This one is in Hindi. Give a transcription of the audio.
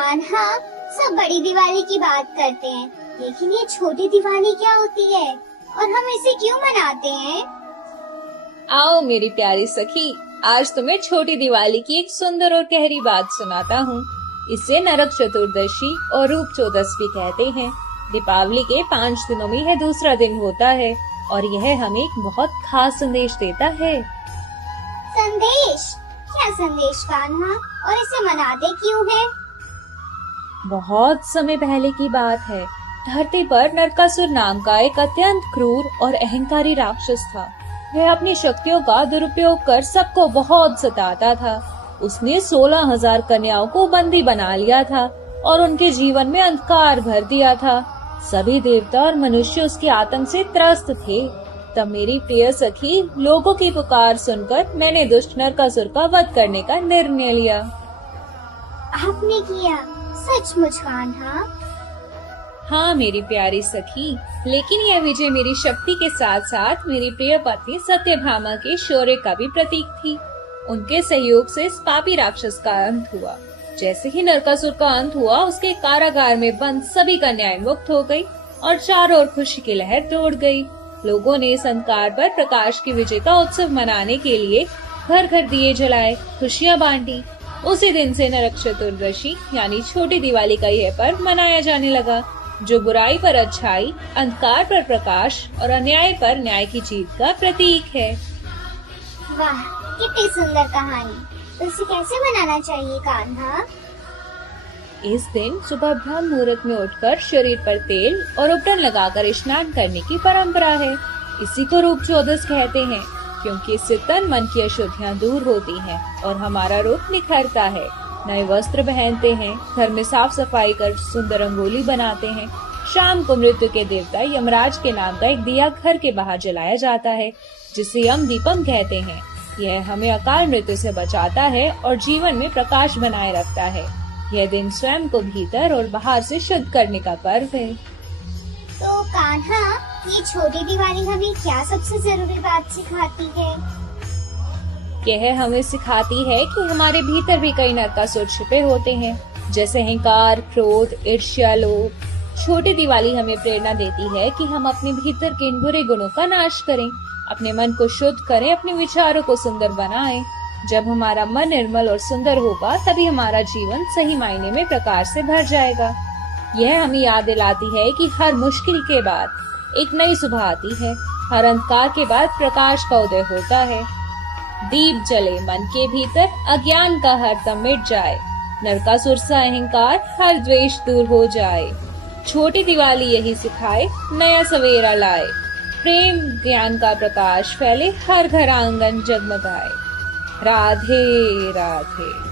कान्हा, सब बड़ी दिवाली की बात करते हैं, लेकिन ये छोटी दिवाली क्या होती है और हम इसे क्यों मनाते हैं? आओ मेरी प्यारी सखी, आज तुम्हें छोटी दिवाली की एक सुंदर और गहरी बात सुनाता हूँ। इसे नरक चतुर्दशी और रूप चौदसवीं कहते हैं। दीपावली के 5 दिनों में यह दूसरा दिन होता है और यह हमें एक बहुत खास संदेश देता है। संदेश? क्या संदेश कान्हा, और इसे मनाते क्यों हैं? बहुत समय पहले की बात है। धरती पर नरकासुर नाम का एक अत्यंत क्रूर और अहंकारी राक्षस था। वह अपनी शक्तियों का दुरुपयोग कर सबको बहुत सताता था। उसने 16,000 कन्याओं को बंदी बना लिया था और उनके जीवन में अंधकार भर दिया था। सभी देवता और मनुष्य उसके आतंक से त्रस्त थे। तब मेरी प्रिय सखी, लोगों की पुकार सुनकर मैंने दुष्ट नरकासुर का वध करने का निर्णय लिया। आपने किया? सचमुच कान्हा? हाँ मेरी प्यारी सखी, लेकिन यह विजय मेरी शक्ति के साथ साथ मेरी प्रिय पत्नी सत्यभामा के शौर्य का भी प्रतीक थी। उनके सहयोग से इस पापी राक्षस का अंत हुआ। जैसे ही नरकासुर का अंत हुआ, उसके कारागार में बंद सभी कन्याएं मुक्त हो गई और चारों ओर खुशी की लहर दौड़ गई। लोगों ने इस अंधकार पर प्रकाश की विजय का उत्सव मनाने के लिए घर घर दिए जलाए, खुशियाँ बांटी। उसी दिन से नरक चतुर्दशी यानी छोटी दिवाली का यह पर्व मनाया जाने लगा, जो बुराई पर अच्छाई, अंधकार पर प्रकाश और अन्याय पर न्याय की जीत का प्रतीक है। वाह, कितनी सुंदर कहानी। तो इसे कैसे मनाना चाहिए कान्हा? इस दिन सुबह ब्रह्म मुहूर्त में उठकर शरीर पर तेल और उपटन लगाकर स्नान करने की परंपरा है। इसी को रूप चौदस कहते हैं, क्योंकि इससे तन मन की अशुद्धियाँ दूर होती हैं और हमारा रूप निखरता है। नए वस्त्र पहनते हैं, घर में साफ सफाई कर सुंदर रंगोली बनाते हैं। शाम को मृत्यु के देवता यमराज के नाम का एक दिया घर के बाहर जलाया जाता है, जिसे यम दीपम कहते हैं। यह हमें अकाल मृत्यु से बचाता है और जीवन में प्रकाश बनाए रखता है। यह दिन स्वयं को भीतर और बाहर से शुद्ध करने का पर्व है। तो कान्हा, ये छोटी दिवाली हमें क्या सबसे जरूरी बात सिखाती है? यह हमें सिखाती है कि हमारे भीतर भी कई नरकासुर छिपे होते हैं, जैसे अहंकार, क्रोध, ईर्ष्या, लोभ। छोटी दिवाली हमें प्रेरणा देती है कि हम अपने भीतर के इन बुरे गुणों का नाश करें, अपने मन को शुद्ध करें, अपने विचारों को सुंदर बनाएं। जब हमारा मन निर्मल और सुंदर होगा, तभी हमारा जीवन सही मायने में प्रकाश से भर जाएगा। यह हमें याद दिलाती है कि हर मुश्किल के बाद एक नई सुबह आती है, हर अंधकार के बाद प्रकाश का उदय होता है। दीप जले मन के भीतर, अज्ञान का हर दम मिट जाए, नरकासुर सा अहंकार, हर द्वेष दूर हो जाए। छोटी दिवाली यही सिखाए, नया सवेरा लाए, प्रेम ज्ञान का प्रकाश फैले, हर घर आंगन जगमगाए। राधे राधे।